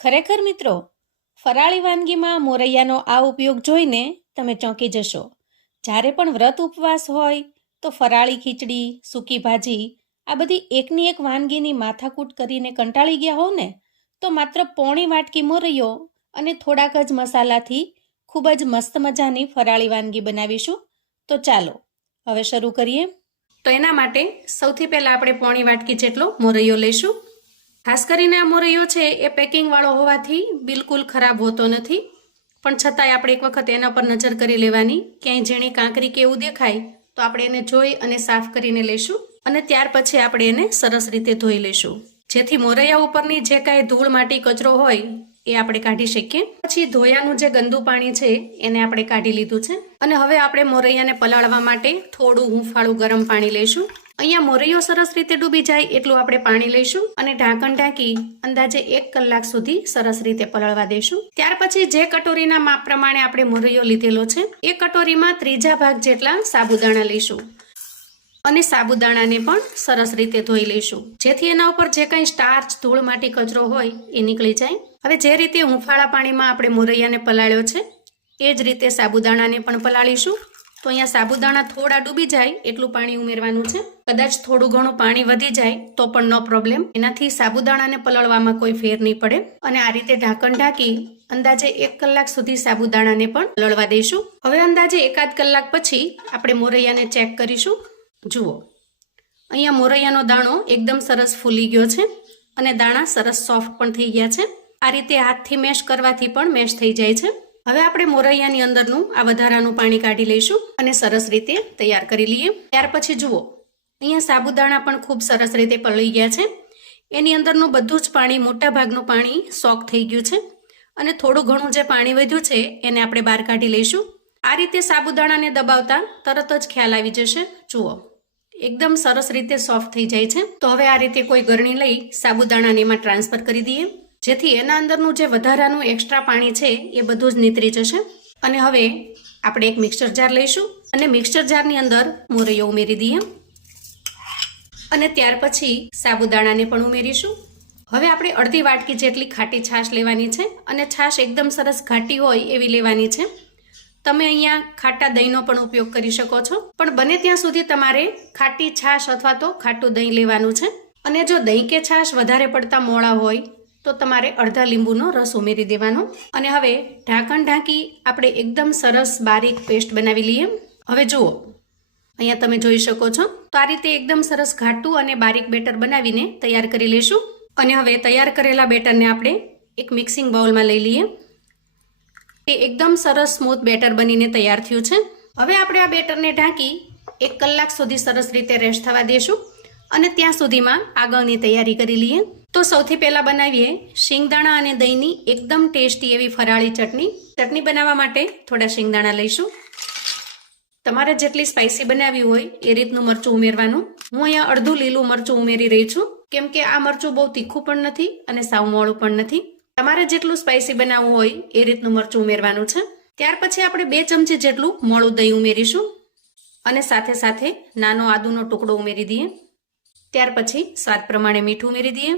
ખરેખર મિત્રો, ફરાળી વાનગીમાં મોરૈયાનો આ ઉપયોગ જોઈને તમે ચોંકી જશો. જ્યારે પણ વ્રત ઉપવાસ હોય તો ફરાળી ખીચડી, સૂકી ભાજી આ બધી એકની એક વાનગીની માથાકૂટ કરીને કંટાળી ગયા હોવ ને, તો માત્ર પોણી વાટકી મોરૈયો અને થોડાક જ મસાલાથી ખૂબ જ મસ્ત મજાની ફરાળી વાનગી બનાવીશું. તો ચાલો હવે શરૂ કરીએ. તો એના માટે સૌથી પહેલાં આપણે પોણી વાટકી જેટલો મોરૈયો લઈશું. ખાસ કરીને આ મોરૈયો છે એ પેકિંગવાળો હોવાથી બિલકુલ ખરાબ હોતો નથી, પણ છતાંય આપણે એક વખત એના પર નજર કરી લેવાની. ક્યાંય ઝીણી કાંકરી કે એવું દેખાય તો આપણે એને જોઈ અને સાફ કરીને લઈશું અને ત્યાર પછી આપણે એને સરસ રીતે ધોઈ લઈશું, જેથી મોરૈયા ઉપરની જે કાંઈ ધૂળ માટી કચરો હોય એ આપણે કાઢી શકીએ. પછી ધોયાનું જે ગંદુ પાણી છે એને આપણે કાઢી લીધું છે અને હવે આપણે મોરૈયાને પલાળવા માટે થોડું હૂંફાળું ગરમ પાણી લઈશું. અહીંયા મોરૈયો સરસ રીતે ડૂબી જાય એટલું આપણે પાણી લઈશું અને ઢાંકણ ઢાંકી અંદાજે 1 કલાક સુધી સરસ રીતે પલળવા દઈશું. ત્યાર પછી જે કટોરીના માપ પ્રમાણે આપણે મોરૈયો લીધેલો છે એ કટોરીમાં 3/4 ભાગ જેટલા સાબુદાણા લઈશું અને સાબુદાણાને પણ સરસ રીતે ધોઈ લઈશું, જેથી એના ઉપર જે કંઈ સ્ટાર્ચ, ધૂળ માટી કચરો હોય એ નીકળી જાય. હવે જે રીતે હૂંફાળા પાણીમાં આપણે મોરૈયાને પલાળ્યો છે એ જ રીતે સાબુદાણાને પણ પલાળીશું. તો અહીંયા સાબુદાણા થોડા ડૂબી જાય એટલું પાણી ઉમેરવાનું છે. કદાચ થોડું ઘણું પાણી વધી જાય તો પણ નો પ્રોબ્લેમ, એનાથી સાબુદાણાને પલળવામાં કોઈ ફેર નહીં પડે. અને આ રીતે ઢાંકણ ઢાંકી અંદાજે 1 કલાક સુધી સાબુદાણાને પણ પલળવા દઈશું. હવે અંદાજે 1-1.5 કલાક પછી આપણે મોરૈયાને ચેક કરીશું. જુઓ, અહીંયા મોરૈયાનો દાણો એકદમ સરસ ફૂલી ગયો છે અને દાણા સરસ સોફ્ટ પણ થઈ ગયા છે. આ રીતે હાથથી મેશ કરવાથી પણ મેશ થઈ જાય છે. હવે આપણે મોરૈયાની અંદરનું આ વધારાનું પાણી કાઢી લઈશું અને સરસ રીતે તૈયાર કરી લઈએ. ત્યાર પછી જુઓ, અહીંયા સાબુદાણા પણ ખૂબ સરસ રીતે પલળી ગયા છે. એની અંદરનું બધું જ પાણી, મોટા ભાગનું પાણી સોક થઈ ગયું છે અને થોડું ઘણું જે પાણી વધ્યું છે એને આપણે બહાર કાઢી લઈશું. આ રીતે સાબુદાણાને દબાવતા તરત જ ખ્યાલ આવી જશે. જુઓ, એકદમ સરસ રીતે સોફ્ટ થઈ જાય છે. તો હવે આ રીતે કોઈ ગરણી લઈ સાબુદાણાને એમાં ટ્રાન્સફર કરી દઈએ, જેથી એના અંદરનું જે વધારાનું એક્સ્ટ્રા પાણી છે એ બધું જ નીતરી જશે. અને હવે આપણે એક મિક્સર જાર લઈશું અને મિક્સર જારની અંદર મોરૈયો ઉમેરી દઈએ અને ત્યાર પછી સાબુદાણાને પણ ઉમેરીશું. હવે આપણે અડધી વાટકી જેટલી ખાટી છાશ લેવાની છે અને છાશ એકદમ સરસ ઘાટી હોય એવી લેવાની છે. તમે અહીંયા ખાટા દહીંનો પણ ઉપયોગ કરી શકો છો, પણ બને ત્યાં સુધી તમારે ખાટી છાશ અથવા તો ખાટું દહીં લેવાનું છે. અને જો દહીં કે છાશ વધારે પડતા મોળા હોય તો તમારે અડધા લીંબુનો રસ ઉમેરી દેવાનો. અને હવે ઢાંકણ ઢાંકી આપણે એકદમ સરસ બારીક પેસ્ટ બનાવી લઈએ. હવે જુઓ, અહીંયા તમે જોઈ શકો છો તો આ રીતે એકદમ સરસ ઘાટું અને બારીક બેટર બનાવીને તૈયાર કરી લઈશું. અને હવે તૈયાર કરેલા બેટરને આપણે એક મિક્સિંગ બાઉલમાં લઈ લઈએ. તે એકદમ સરસ સ્મૂથ બેટર બનીને તૈયાર થયું છે. હવે આપણે આ બેટરને ઢાંકી 1 કલાક સુધી સરસ રીતે રેસ્ટ થવા દેશું અને ત્યાં સુધીમાં આગળની તૈયારી કરી લઈએ. તો સૌથી પહેલાં બનાવીએ શિંગદાણા અને દહીંની એકદમ ટેસ્ટી એવી ફરાળી ચટણી. ચટણી બનાવવા માટે થોડા શિંગદાણા લઈશું. તમારે જેટલી સ્પાઇસી બનાવવી હોય એ રીતનું મરચું ઉમેરવાનું. હું અહીંયા અડધું લીલું મરચું ઉમેરી રહી છું, કેમ કે આ મરચું બહુ તીખું પણ નથી અને સાવ મોળું પણ નથી. તમારે જેટલું સ્પાઇસી બનાવવું હોય એ રીતનું મરચું ઉમેરવાનું છે. ત્યાર પછી આપણે 2 ચમચી જેટલું મોળું દહીં ઉમેરીશું અને સાથે સાથે નાનો આદુનો ટુકડો ઉમેરી દઈએ. ત્યાર પછી સ્વાદ પ્રમાણે મીઠું ઉમેરી દઈએ.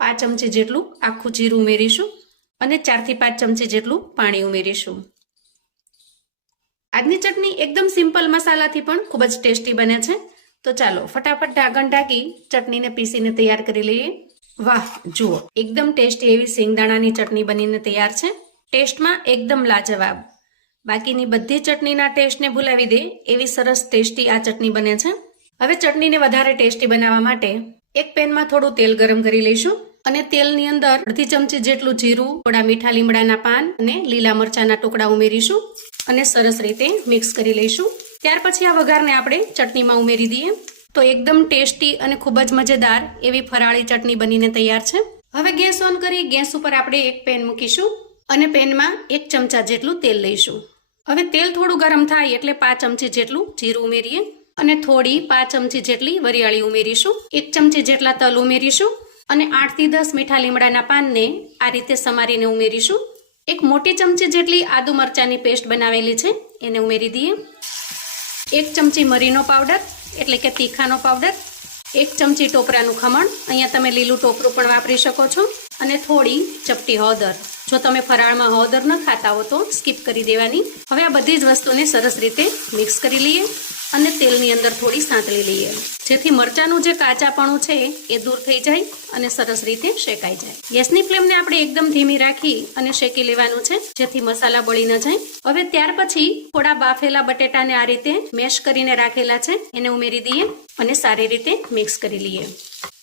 5 ચમચી જેટલું આખું જીરું ઉમેરીશું અને 4 થી 5 ચમચી જેટલું પાણી ઉમેરીશું. આજની ચટણી એકદમ સિમ્પલ મસાલાથી પણ ખૂબ જ ટેસ્ટી બને છે. તો ચાલો ફટાફટ ઢાંકણ ઢાંકી ચટણીને પીસીને તૈયાર કરી લઈએ. વાહ, જુઓ, એકદમ ટેસ્ટી એવી શિંગદાણાની ચટણી બનીને તૈયાર છે. ટેસ્ટમાં એકદમ લાજવાબ, બાકીની બધી ચટણીના ટેસ્ટને ભૂલાવી દે એવી સરસ ટેસ્ટી આ ચટણી બને છે. હવે ચટણીને વધારે ટેસ્ટી બનાવવા માટે એક પેનમાં થોડું તેલ ગરમ કરી લઈશું અને તેલની અંદર અડધી ચમચી જેટલું જીરું, થોડા મીઠા લીમડાના પાન અને લીલા મરચાના ટુકડા ઉમેરીશું અને સરસ રીતે મિક્સ કરી લઈશું. ત્યાર પછી આ વઘારને આપણે ચટણીમાં ઉમેરી દઈએ. તો એકદમ ટેસ્ટી અને ખૂબ જ મજેદાર એવી ફરાળી ચટણી બનીને તૈયાર છે. હવે ગેસ ઓન કરી ગેસ ઉપર આપણે એક પેન મૂકીશું અને પેનમાં 1 ચમચા જેટલું તેલ લઈશું. હવે તેલ થોડું ગરમ થાય એટલે 5 ચમચી જેટલું જીરું ઉમેરીએ અને થોડી 5 ચમચી જેટલી વરિયાળી ઉમેરીશું. 1 ચમચી જેટલા તલ ઉમેરીશું અને 8 થી 10 મીઠા લીમડાના પાનને આ રીતે સમારીને ઉમેરીશું. એક મોટી ચમચી જેટલી આદુ મરચાની પેસ્ટ બનાવેલી છે એને ઉમેરી દઈએ. 1 ચમચી મરીનો પાવડર એટલે કે તીખાનો પાવડર, 1 ચમચી ટોપરાનું ખમણ, અહીંયા તમે લીલું ટોપરું પણ વાપરી શકો છો, અને થોડી ચપટી હળદર. જો તમે ફરાળમાં હળદર ન ખાતા હો તો સ્કીપ કરી દેવાની. હવે આ બધી જ વસ્તુને સરસ રીતે મિક્સ કરી લઈએ અને તેલની અંદર થોડી સાંતળી લઈએ, જેથી મરચાંનું જે કાચાપણું છે એ દૂર થઈ જાય અને સરસ રીતે શેકાઈ જાય. ગેસની ફ્લેમને આપણે એકદમ ધીમી રાખી અને શેકી લેવાનું છે, જેથી મસાલા બળી ન જાય. હવે ત્યાર પછી થોડા બાફેલા બટેટાને આ રીતે મેશ કરીને રાખેલા છે એને ઉમેરી દઈએ અને સારી રીતે મિક્સ કરી લઈએ.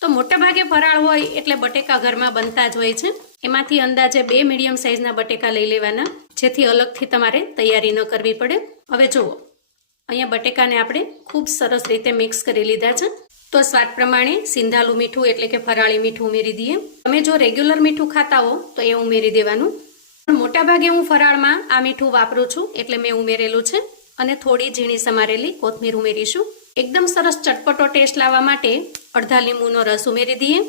તો મોટા ભાગે ફરાળ હોય એટલે બટેકા ઘરમાં બનતા જ હોય છે. એમાંથી અંદાજે 2 મીડિયમ સાઇઝના બટેકા લઈ લેવાના, જેથી અલગથી તમારે તૈયારી ન કરવી પડે. હવે જુઓ, અહીંયા બટેકાને આપણે ખૂબ સરસ રીતે મિક્સ કરી લીધા છે. તો સ્વાદ પ્રમાણે સિંધાલું મીઠું એટલે કે ફરાળી મીઠું ઉમેરી દઈએ. તમે જો રેગ્યુલર મીઠું ખાતા હો તો એ ઉમેરી દેવાનું, પણ મોટા ભાગે હું ફરાળમાં આ મીઠું વાપરું છું એટલે મેં ઉમેરેલું છે. અને થોડી ઝીણી સમારેલી કોથમીર ઉમેરીશું. એકદમ સરસ ચટપટો ટેસ્ટ લાવવા માટે અડધા લીંબુનો રસ ઉમેરી દઈએ.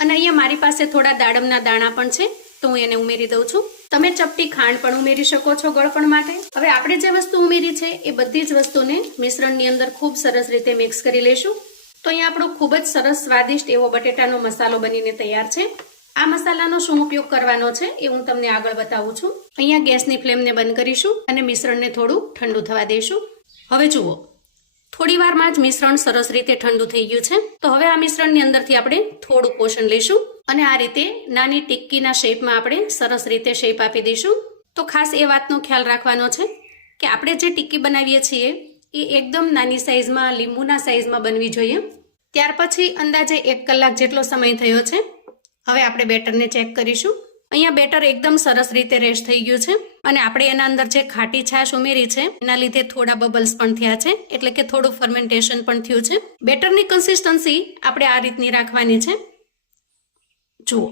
અને અહીંયા મારી પાસે થોડા દાડમના દાણા પણ છે તો હું એને ઉમેરી દઉં છું. તમે ચપટી ખાંડ પણ ઉમેરી શકો છો ગળપણ માટે. હવે આપણે જે વસ્તુ ઉમેરી છે એ બધી જ વસ્તુને મિશ્રણની અંદર ખૂબ સરસ રીતે મિક્સ કરી લઈશું. તો અહીંયા આપણો ખૂબ જ સરસ સ્વાદિષ્ટ એવો બટેટાનો મસાલો બનીને તૈયાર છે. આ મસાલાનો શું ઉપયોગ કરવાનો છે એ હું તમને આગળ બતાવું છું. અહીંયા ગેસની ફ્લેમને બંધ કરીશું અને મિશ્રણને થોડું ઠંડુ થવા દઈશું. હવે જુઓ, થોડી વારમાં જ મિશ્રણ સરસ રીતે ઠંડુ થઈ ગયું છે. તો હવે આ મિશ્રણની અંદરથી આપણે થોડું પોષણ લઈશું અને આ રીતે નાની ટિક્કીના શેપમાં આપણે સરસ રીતે શેપ આપી દઈશું. તો ખાસ એ વાતનો ખ્યાલ રાખવાનો છે કે આપણે જે ટિક્કી બનાવીએ છીએ એ એકદમ નાની સાઇઝમાં, લીંબુના સાઇઝમાં બનવી જોઈએ. ત્યાર પછી અંદાજે 1 કલાક જેટલો સમય થયો છે. હવે આપણે બેટરને ચેક કરીશું. અહીંયા બેટર એકદમ સરસ રીતે રેસ્ટ થઈ ગયું છે અને આપણે એના અંદર જે ખાટી છાશ ઉમેરી છે એના લીધે થોડા બબલ્સ પણ થયા છે, એટલે કે થોડું ફર્મેન્ટેશન પણ થયું છે. બેટરની કન્સિસ્ટન્સી આપણે આ રીતની રાખવાની છે. જુઓ,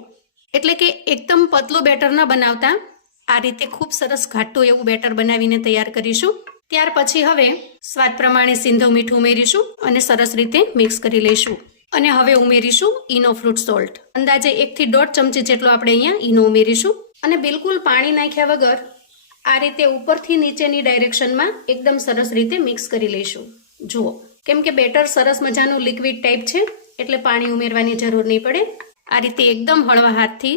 એટલે કે એકદમ પતલું બેટર ન બનાવતા આ રીતે ખૂબ સરસ ઘાટું એવું બેટર બનાવીને તૈયાર કરીશું. ત્યાર પછી હવે સ્વાદ પ્રમાણે સિંધવ મીઠું ઉમેરીશું અને સરસ રીતે મિક્સ કરી લઈશું. અને હવે ઉમેરીશું ઈનો ફ્રૂટ સોલ્ટ. અંદાજે 1 થી 1.5 ચમચી જેટલો આપણે અહીંયા ઈનો ઉમેરીશું અને બિલકુલ પાણી નાખ્યા વગર આ રીતે ઉપરથી નીચેની ડાયરેક્શનમાં એકદમ સરસ રીતે મિક્સ કરી લઈશું. જુઓ, કેમ કે બેટર સરસ મજાનું લિક્વિડ ટાઈપ છે એટલે પાણી ઉમેરવાની જરૂર નહીં પડે. આ રીતે એકદમ હળવા હાથથી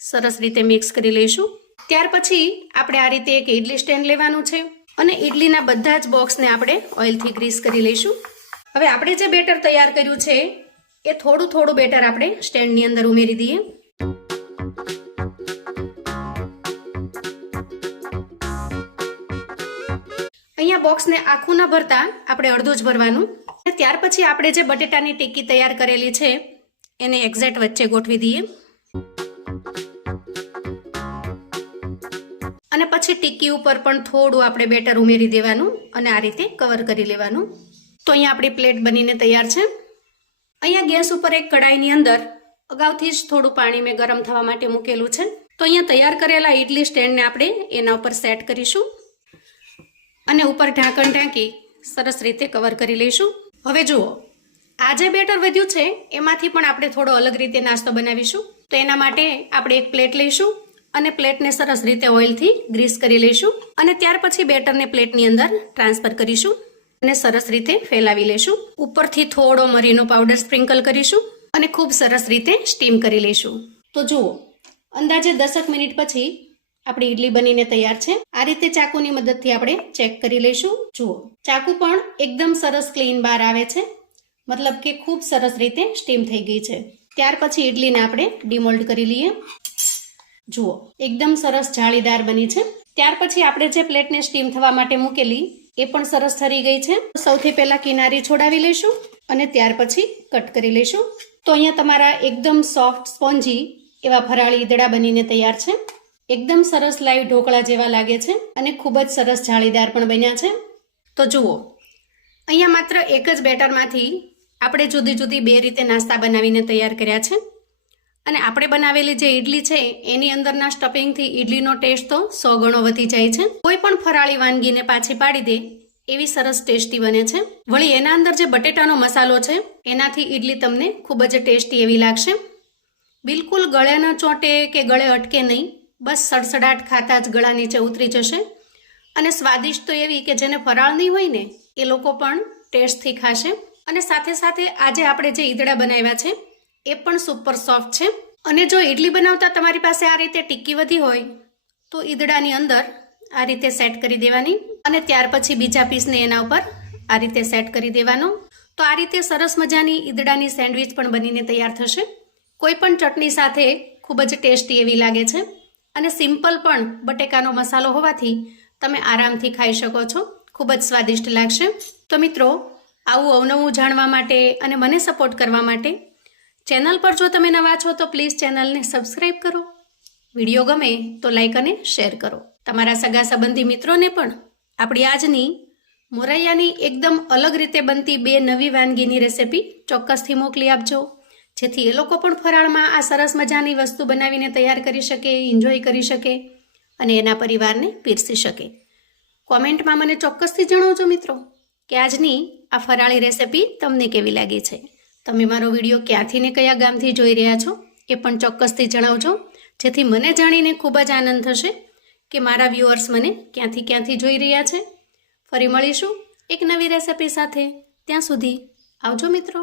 સરસ રીતે મિક્સ કરી લઈશું. ત્યાર પછી આપણે આ રીતે એક ઇડલી સ્ટેન્ડ લેવાનું છે અને ઇડલીના બધા જ બોક્સને આપણે ઓઇલથી ગ્રીસ કરી લઈશું. હવે આપણે જે બેટર તૈયાર કર્યું છે એ થોડું થોડું બેટર આપણે સ્ટેન્ડની અંદર ઉમેરી દઈએ. અહીંયા બોક્સને આખું ન ભરતા આપણે અડધું જ ભરવાનું. ત્યાર પછી આપણે જે બટેટાની ટિક્કી તૈયાર કરેલી છે એને એક્ઝેક્ટ વચ્ચે ગોઠવી દઈએ અને પછી ટિક્કી ઉપર પણ થોડું આપણે બેટર ઉમેરી દેવાનું અને આ રીતે કવર કરી લેવાનું. તો અહીંયા આપણી પ્લેટ બનીને તૈયાર છે. અહીંયા ગેસ ઉપર એક કડાઈની અંદર અગાઉથી જ થોડું પાણી મેં ગરમ થવા માટે મૂકેલું છે. તો અહીંયા તૈયાર કરેલા ઇડલી સ્ટેન્ડને આપણે એના ઉપર સેટ કરીશું અને ઉપર ઢાંકણ ઢાંકી સરસ રીતે કવર કરી લઈશું. હવે જુઓ, આ જે બેટર વધ્યું છે એમાંથી પણ આપણે થોડો અલગ રીતે નાસ્તો બનાવીશું. તો એના માટે આપણે એક પ્લેટ લઈશું અને પ્લેટને સરસ રીતે ઓઇલથી ગ્રીસ કરી લઈશું અને ત્યાર પછી બેટરને પ્લેટની અંદર ટ્રાન્સફર કરીશું અને સરસ રીતે ફેલાવી લઈશું. ઉપરથી થોડો મરીનો પાવડર સ્પ્રિંકલ કરીશું અને ખૂબ સરસ રીતે સ્ટીમ કરી લઈશું. તો જુઓ, અંદાજે 10 મિનિટ પછી આપણી ઇડલી બનીને તૈયાર છે. આ રીતે ચાકુની મદદથી આપણે ચેક કરી લઈશું. જુઓ, ચાકુ પણ એકદમ સરસ ક્લીન બહાર આવે છે, મતલબ કે ખૂબ સરસ રીતે સ્ટીમ થઈ ગઈ છે. ત્યાર પછી ઇડલીને આપણે ડિમોલ્ડ કરી લઈએ. જુઓ, એકદમ સરસ જાળીદાર બની છે. ત્યાર પછી આપણે જે પ્લેટને સ્ટીમ થવા માટે મૂકેલી એ પણ સરસ ઠરી ગઈ છે. સૌથી પહેલા કિનારી છોડાવી લઈશું અને ત્યાર પછી કટ કરી લઈશું. તો અહીંયા તમારા એકદમ સોફ્ટ સ્પોન્જી એવા ફરાળી ઈદડા બનીને તૈયાર છે. એકદમ સરસ લાઈવ ઢોકળા જેવા લાગે છે અને ખૂબ જ સરસ જાળીદાર પણ બન્યા છે. તો જુઓ, અહીંયા માત્ર એક જ બેટરમાંથી આપણે જુદી જુદી 2 રીતે નાસ્તા બનાવીને તૈયાર કર્યા છે અને આપણે બનાવેલી જે ઇડલી છે એની અંદરના સ્ટફિંગથી ઇડલીનો ટેસ્ટ તો 100 ગણો વધી જાય છે. કોઈ પણ ફરાળી વાનગીને પાછી પાડી દે એવી સરસ ટેસ્ટી બને છે. વળી એના અંદર જે બટેટાનો મસાલો છે એનાથી ઇડલી તમને ખૂબ જ ટેસ્ટી એવી લાગશે. બિલકુલ ગળે ન ચોંટે કે ગળે અટકે નહીં, બસ સડસડાટ ખાતા જ ગળા નીચે ઉતરી જશે. અને સ્વાદિષ્ટ તો એવી કે જેને ફરાળ નહીં હોય ને એ લોકો પણ ટેસ્ટથી ખાશે. અને સાથે સાથે આજે આપણે જે ઈદડા બનાવ્યા છે એ પણ સુપર સોફ્ટ છે. અને જો ઇડલી બનાવતા તમારી પાસે આ રીતે ટિક્કી વધી હોય તો ઈદડાની અંદર આ રીતે સેટ કરી દેવાની અને ત્યાર પછી બીજા પીસને એના ઉપર આ રીતે સેટ કરી દેવાનો. તો આ રીતે સરસ મજાની ઈદડાની સેન્ડવિચ પણ બનીને તૈયાર થશે. કોઈ પણ ચટણી સાથે ખૂબ જ ટેસ્ટી એવી લાગે છે અને સિમ્પલ પણ બટેકાનો મસાલો હોવાથી તમે આરામથી ખાઈ શકો છો. ખૂબ જ સ્વાદિષ્ટ લાગશે. તો મિત્રો, આવું અવનવું જાણવા માટે અને મને સપોર્ટ કરવા માટે ચેનલ પર જો તમે નવા છો તો પ્લીઝ ચેનલને સબસ્ક્રાઈબ કરો. વિડીયો ગમે તો લાઈક અને શેર કરો. તમારા સગા સંબંધી મિત્રોને પણ આપણી આજની મોરૈયાની એકદમ અલગ રીતે બનતી 2 નવી વાનગીની રેસિપી ચોક્કસથી મોકલી આપજો, જેથી એ લોકો પણ ફરાળમાં આ સરસ મજાની વસ્તુ બનાવીને તૈયાર કરી શકે, એન્જોય કરી શકે અને એના પરિવારને પીરસી શકે. કોમેન્ટમાં મને ચોક્કસથી જણાવજો મિત્રો કે આજની આ ફરાળી રેસિપી તમને કેવી લાગી છે. તમે મારો વિડીયો ક્યાંથી ને કયા ગામથી જોઈ રહ્યા છો એ પણ ચોક્કસથી જણાવજો, જેથી મને જાણીને ખૂબ જ આનંદ થશે કે મારા વ્યુઅર્સ મને ક્યાંથી જોઈ રહ્યા છે. ફરી મળીશું એક નવી રેસિપી સાથે. ત્યાં સુધી આવજો મિત્રો.